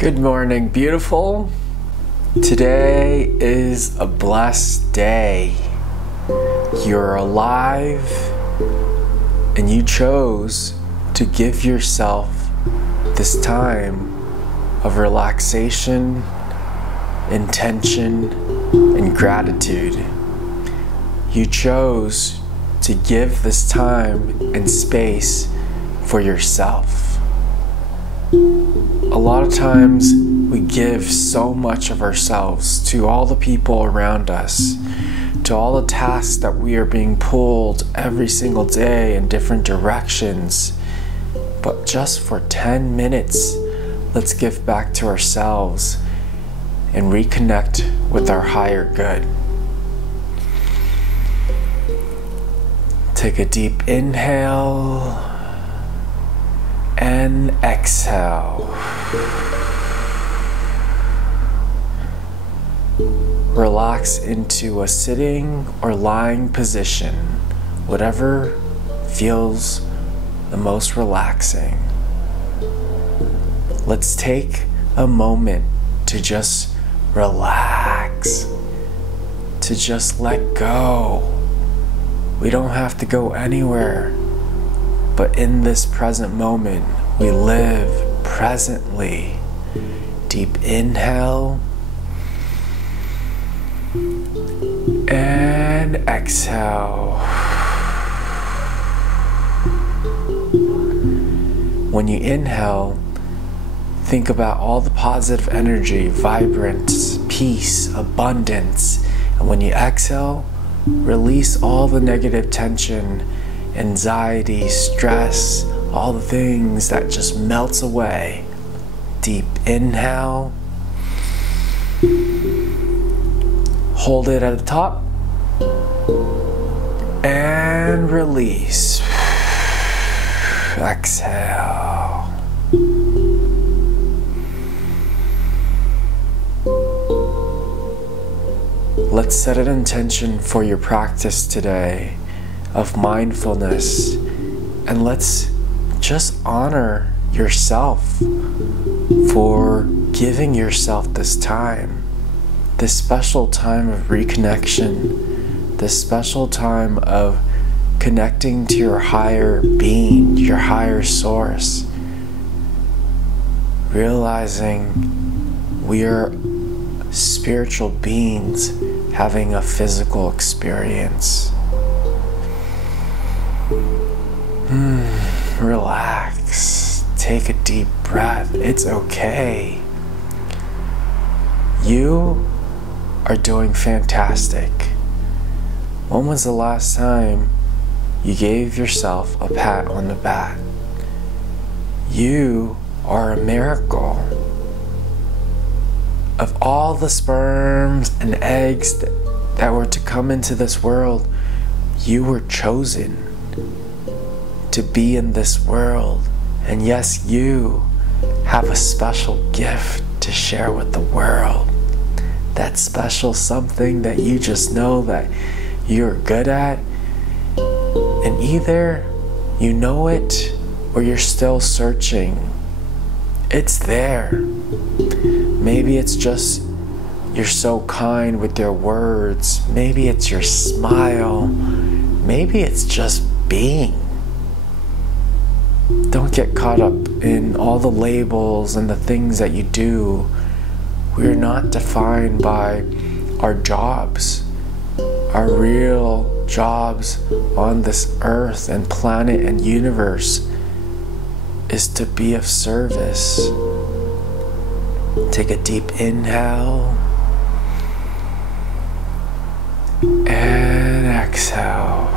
Good morning, beautiful. Today is a blessed day. You're alive and you chose to give yourself this time of relaxation, intention, and gratitude. You chose to give this time and space for yourself. A lot of times we give so much of ourselves to all the people around us, to all the tasks that we are being pulled every single day in different directions. But just for 10 minutes, let's give back to ourselves and reconnect with our higher good. Take a deep inhale and exhale. Relax into a sitting or lying position, whatever feels the most relaxing. Let's take a moment to just relax, to just let go. We don't have to go anywhere, but in this present moment, we live presently. Deep inhale and exhale. When you inhale, think about all the positive energy, vibrance, peace, abundance. And when you exhale, release all the negative tension, anxiety, stress, all the things that just melts away. Deep inhale. Hold it at the top. And release. Exhale. Let's set an intention for your practice today of mindfulness, and let's just honor yourself for giving yourself this time, this special time of reconnection, this special time of connecting to your higher being, your higher source, realizing we are spiritual beings having a physical experience. Relax. Take a deep breath. It's okay. You are doing fantastic. When was the last time you gave yourself a pat on the back? You are a miracle. Of all the sperms and eggs that were to come into this world, you were chosen to be in this world. And yes, you have a special gift to share with the world. That special something that you just know that you're good at, and either you know it or you're still searching. It's there. Maybe it's just you're so kind with your words. Maybe it's your smile. Maybe it's just being. Don't get caught up in all the labels and the things that you do. We're not defined by our jobs. Our real jobs on this earth and planet and universe is to be of service. Take a deep inhale and exhale.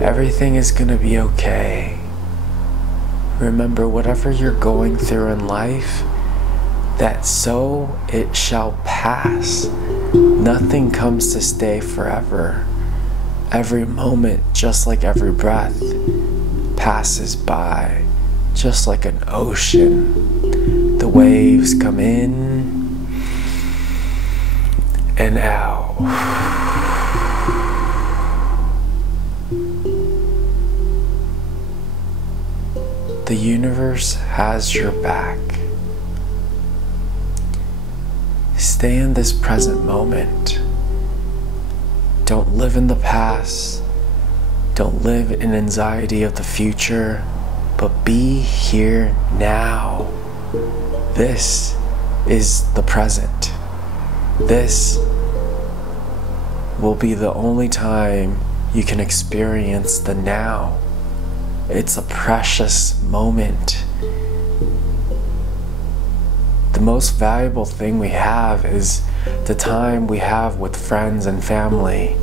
Everything is going to be okay. Remember, whatever you're going through in life, that so it shall pass. Nothing comes to stay forever. Every moment, just like every breath, passes by, just like an ocean. The waves come in and out. The universe has your back. Stay in this present moment. Don't live in the past. Don't live in anxiety of the future, but be here now. This is the present. This will be the only time you can experience the now. It's a precious moment. The most valuable thing we have is the time we have with friends and family.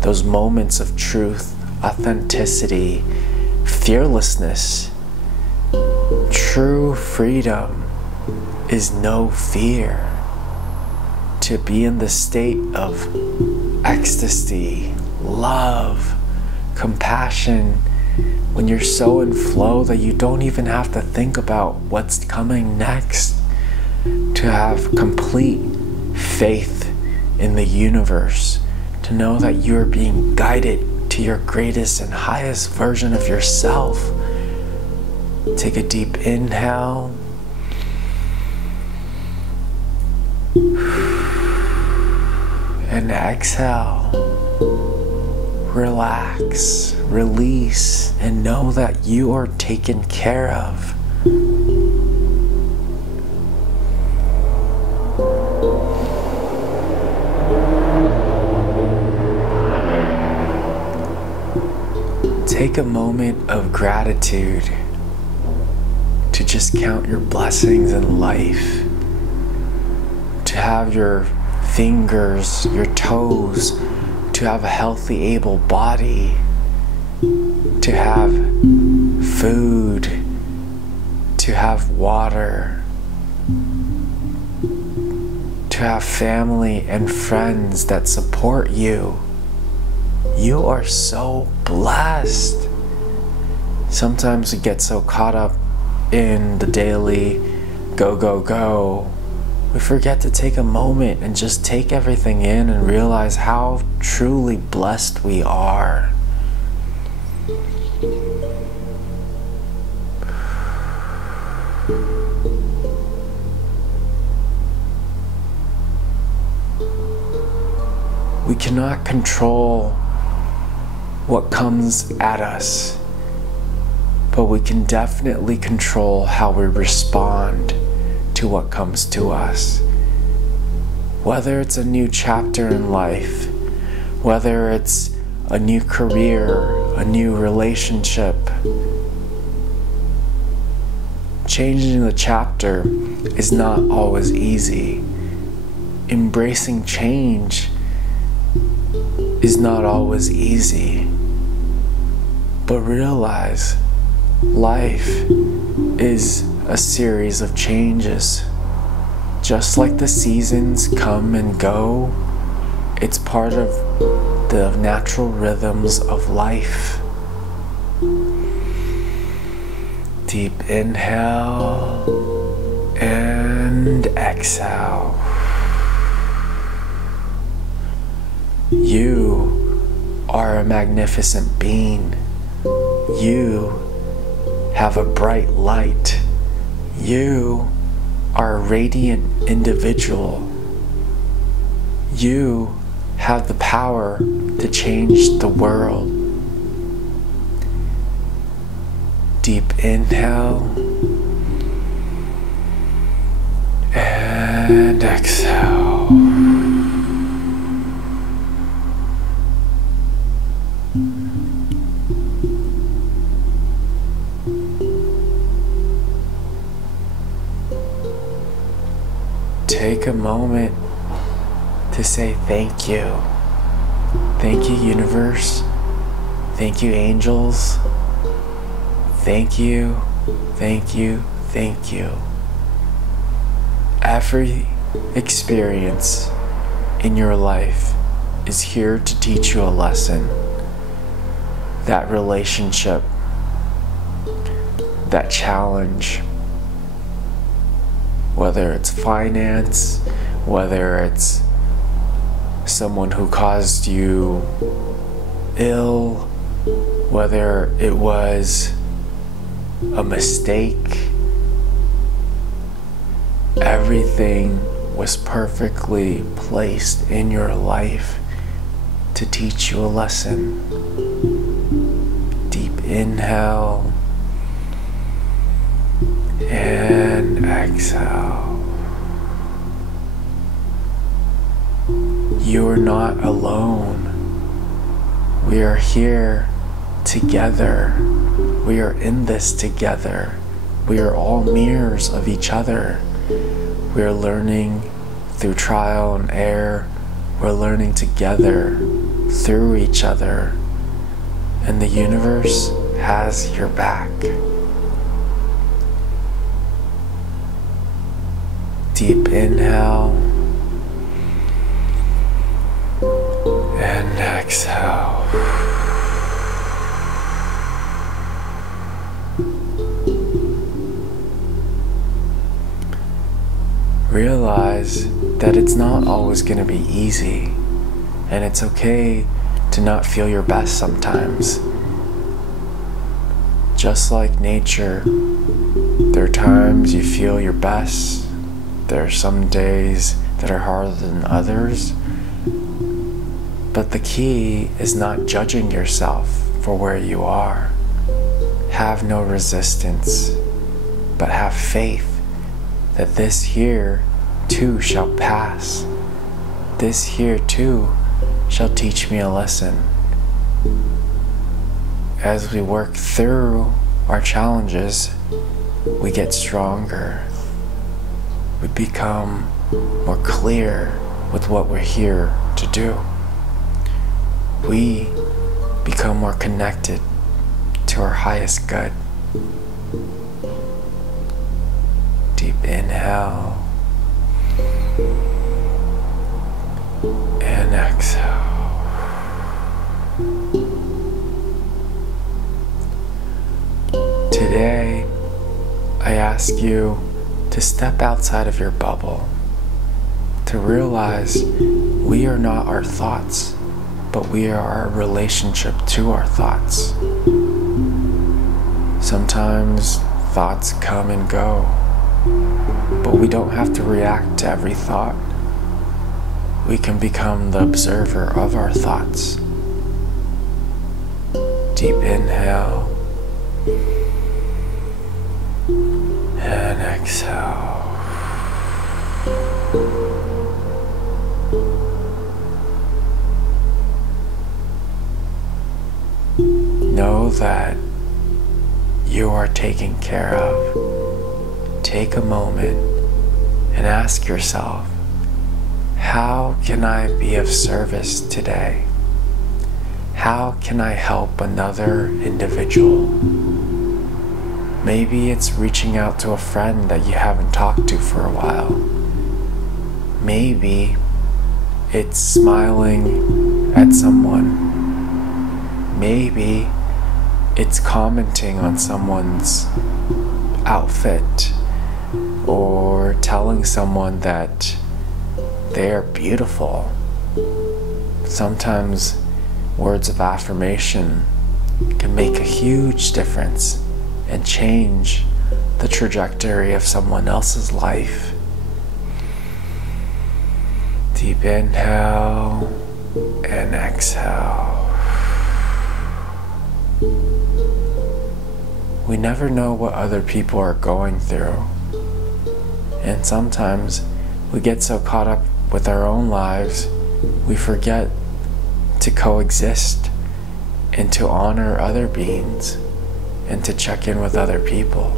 Those moments of truth, authenticity, fearlessness. True freedom is no fear. To be in the state of ecstasy, love, compassion, when you're so in flow that you don't even have to think about what's coming next. To have complete faith in the universe, to know that you're being guided to your greatest and highest version of yourself. Take a deep inhale. And exhale. Relax, release, and know that you are taken care of. Take a moment of gratitude to just count your blessings in life. To have your fingers, your toes, to have a healthy, able body, to have food, to have water, to have family and friends that support you. You are so blessed. Sometimes we get so caught up in the daily go, go, go. We forget to take a moment and just take everything in and realize how truly blessed we are. We cannot control what comes at us, but we can definitely control how we respond to what comes to us. Whether it's a new chapter in life, whether it's a new career, a new relationship, changing the chapter is not always easy. Embracing change is not always easy. But realize life is a series of changes. Just like the seasons come and go, it's part of the natural rhythms of life. Deep inhale and exhale. You are a magnificent being. You have a bright light. You are a radiant individual. You have the power to change the world. Deep inhale and exhale. Take a moment to say thank you. Thank you, universe. Thank you, angels. Thank you, thank you, thank you. Every experience in your life is here to teach you a lesson. That relationship, that challenge, whether it's finance, whether it's someone who caused you ill, whether it was a mistake. Everything was perfectly placed in your life to teach you a lesson. Deep inhale and exhale. You are not alone. We are here together. We are in this together. We are all mirrors of each other. We are learning through trial and error. We're learning together through each other. And the universe has your back. Deep inhale and exhale. Realize that it's not always going to be easy, and it's okay to not feel your best sometimes. Just like nature, there are times you feel your best. There are some days that are harder than others. But the key is not judging yourself for where you are. Have no resistance, but have faith that this here too shall pass. This here too shall teach me a lesson. As we work through our challenges, we get stronger. We become more clear with what we're here to do. We become more connected to our highest good. Deep inhale and exhale. Today, I ask you to step outside of your bubble, to realize we are not our thoughts, but we are our relationship to our thoughts. Sometimes thoughts come and go, but we don't have to react to every thought. We can become the observer of our thoughts. Deep inhale and exhale. Know that you are taken care of. Take a moment and ask yourself, how can I be of service today? How can I help another individual? Maybe it's reaching out to a friend that you haven't talked to for a while. Maybe it's smiling at someone. Maybe it's commenting on someone's outfit or telling someone that they are beautiful. Sometimes words of affirmation can make a huge difference and change the trajectory of someone else's life. Deep inhale and exhale. We never know what other people are going through, and sometimes we get so caught up with our own lives, we forget to coexist and to honor other beings and to check in with other people.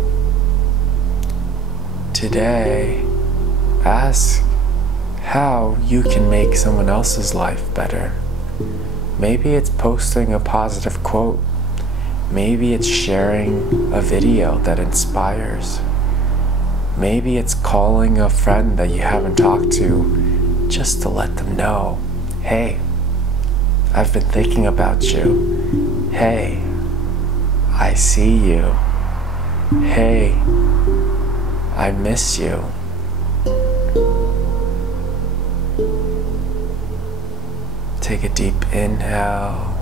Today, ask how you can make someone else's life better. Maybe it's posting a positive quote. Maybe it's sharing a video that inspires. Maybe it's calling a friend that you haven't talked to just to let them know, hey, I've been thinking about you. Hey, I see you. Hey, I miss you. Take a deep inhale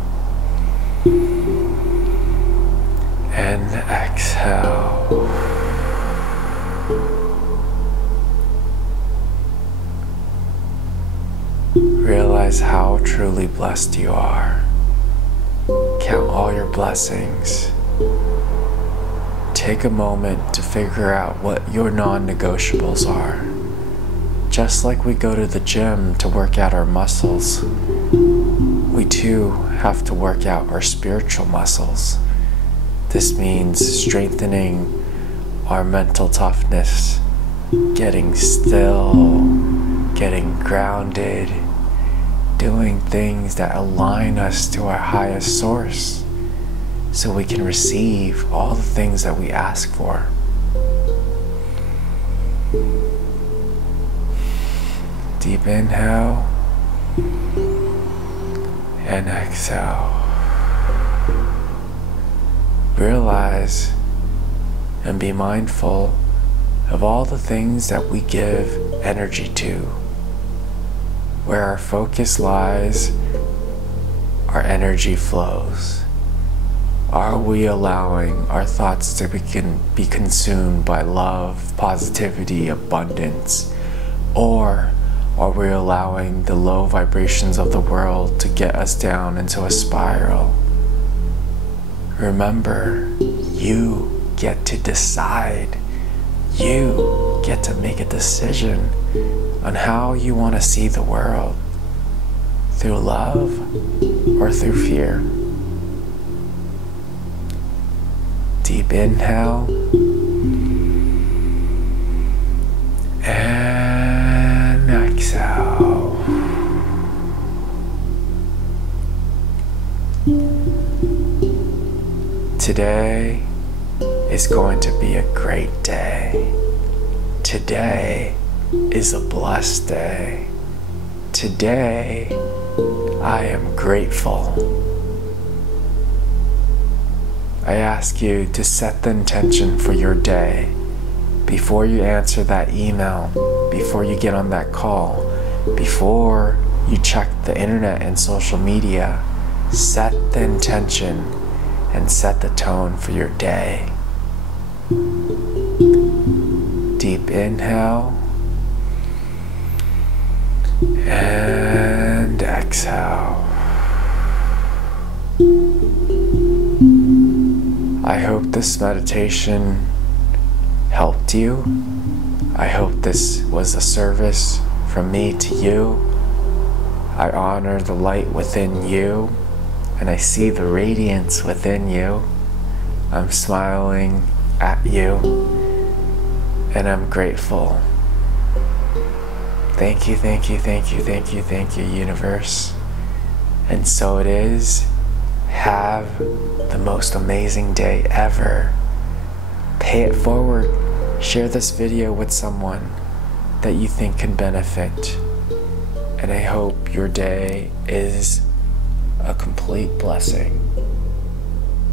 and exhale. Realize how truly blessed you are. Count all your blessings. Take a moment to figure out what your non-negotiables are. Just like we go to the gym to work out our muscles, we too have to work out our spiritual muscles. This means strengthening our mental toughness, getting still, getting grounded, doing things that align us to our highest source so we can receive all the things that we ask for. Deep inhale and exhale. Realize and be mindful of all the things that we give energy to. Where our focus lies, our energy flows. Are we allowing our thoughts to be consumed by love, positivity, abundance? Or are we allowing the low vibrations of the world to get us down into a spiral? Remember, you get to decide. You get to make a decision on how you want to see the world, through love or through fear. Deep inhale and exhale. Today is going to be a great day. Today is a blessed day. Today, I am grateful. I ask you to set the intention for your day before you answer that email, before you get on that call, before you check the internet and social media. Set the intention and set the tone for your day. Deep inhale and exhale. I hope this meditation helped you. I hope this was a service from me to you. I honor the light within you, and I see the radiance within you. I'm smiling at you, and I'm grateful. Thank you, thank you, thank you, thank you, thank you, universe. And so it is. Have the most amazing day ever. Pay it forward. Share this video with someone that you think can benefit. And I hope your day is a complete blessing.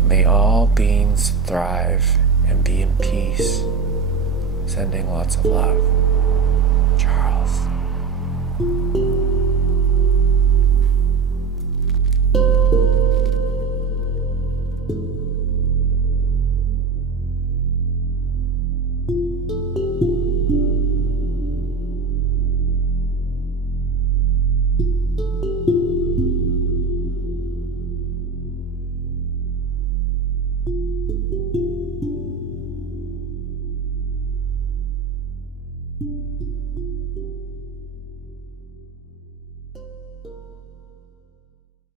May all beings thrive and be in peace. Sending lots of love. Charles.